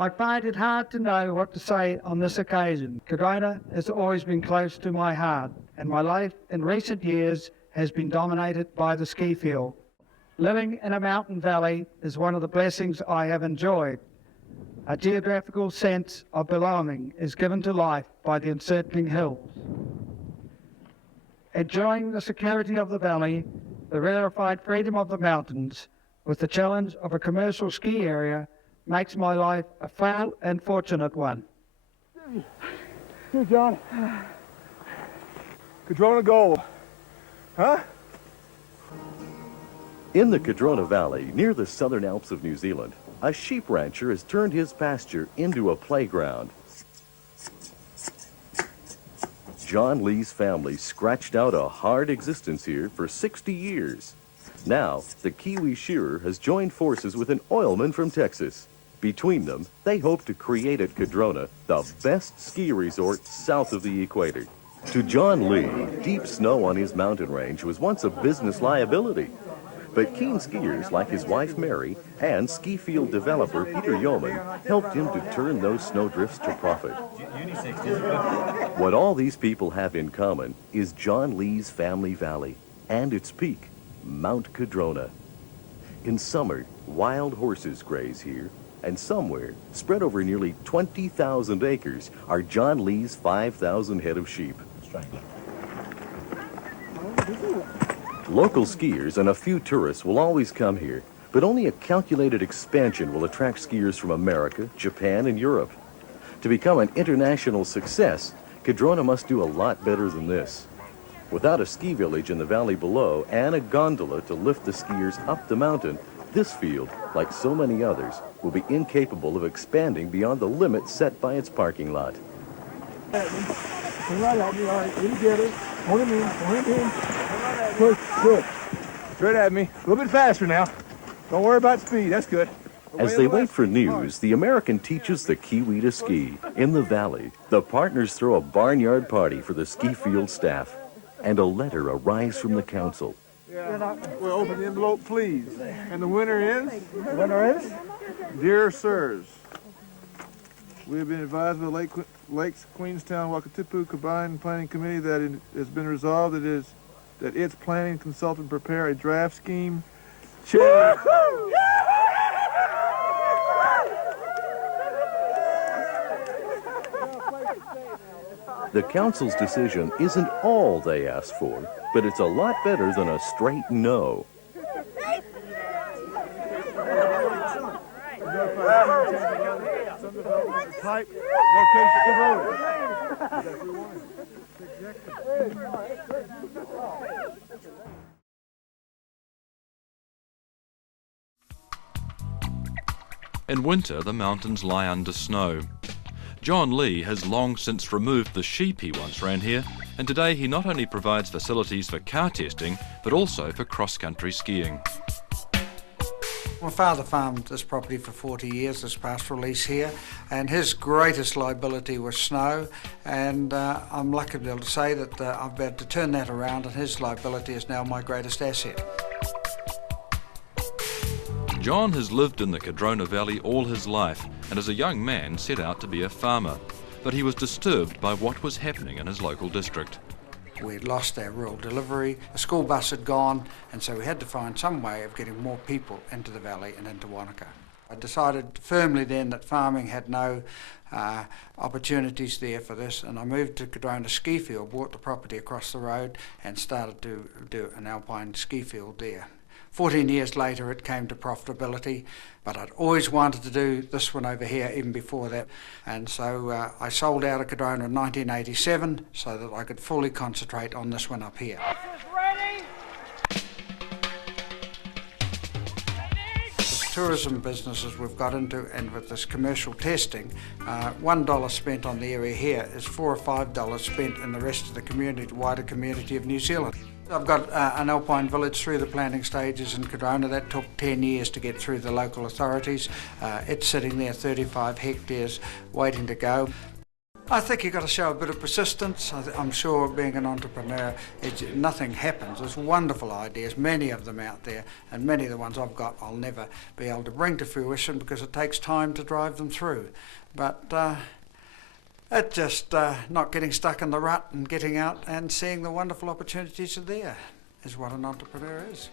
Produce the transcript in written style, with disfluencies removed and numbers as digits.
I find it hard to know what to say on this occasion. Cardrona has always been close to my heart, and my life in recent years has been dominated by the ski field. Living in a mountain valley is one of the blessings I have enjoyed. A geographical sense of belonging is given to life by the encircling hills. Enjoying the security of the valley, the rarefied freedom of the mountains, with the challenge of a commercial ski area, makes my life a proud and fortunate one. Here, John. Cardrona Gold. Huh? In the Cardrona Valley, near the Southern Alps of New Zealand, a sheep rancher has turned his pasture into a playground. John Lee's family scratched out a hard existence here for 60 years. Now, the Kiwi shearer has joined forces with an oilman from Texas. Between them, they hope to create at Cardrona the best ski resort south of the equator. To John Lee, deep snow on his mountain range was once a business liability. But keen skiers like his wife Mary and ski field developer Peter Yeoman helped him to turn those snowdrifts to profit. What all these people have in common is John Lee's family valley and its peak, Mount Cardrona. In summer, wild horses graze here, and somewhere, spread over nearly 20,000 acres, are John Lee's 5,000 head of sheep. Local skiers and a few tourists will always come here, but only a calculated expansion will attract skiers from America, Japan, and Europe. To become an international success, Cardrona must do a lot better than this. Without a ski village in the valley below and a gondola to lift the skiers up the mountain, this field, like so many others, will be incapable of expanding beyond the limits set by its parking lot. Right at me, all right, get together. Point him in, point him in. Push, good. Straight at me. A little bit faster now. Don't worry about speed, that's good. As they wait for news, the American teaches the Kiwi to ski. In the valley, the partners throw a barnyard party for the ski field staff, and a letter arrives from the council. Yeah. We'll open the envelope, please. And the winner is? The winner is? Dear Sirs, we have been advised by the Lakes Queenstown Wakatipu Combined Planning Committee that it has been resolved that its planning consultant prepare a draft scheme. Cheers! The council's decision isn't all they asked for, but it's a lot better than a straight no. In winter, the mountains lie under snow. John Lee has long since removed the sheep he once ran here, and today he not only provides facilities for car testing, but also for cross-country skiing. My father farmed this property for 40 years as pastoral lease here, and his greatest liability was snow, and I'm lucky to be able to say that I've been able to turn that around, and his liability is now my greatest asset. John has lived in the Cardrona Valley all his life, and as a young man set out to be a farmer, but he was disturbed by what was happening in his local district. We'd lost our rural delivery, the school bus had gone, and so we had to find some way of getting more people into the valley and into Wanaka. I decided firmly then that farming had no opportunities there for this, and I moved to Cardrona Ski Field, bought the property across the road, and started to do an alpine ski field there. 14 years later it came to profitability, but I'd always wanted to do this one over here even before that, and so I sold out of Cardrona in 1987 so that I could fully concentrate on this one up here. This tourism businesses we've got into, and with this commercial testing, $1 spent on the area here is $4 or $5 spent in the rest of the community, wider community of New Zealand. I've got an alpine village through the planning stages in Cardrona. That took 10 years to get through the local authorities. It's sitting there 35 hectares waiting to go. I think you've got to show a bit of persistence. I'm sure being an entrepreneur, nothing happens. There's wonderful ideas, many of them out there, and many of the ones I've got I'll never be able to bring to fruition because it takes time to drive them through. But it's just not getting stuck in the rut and getting out and seeing the wonderful opportunities are there is what an entrepreneur is.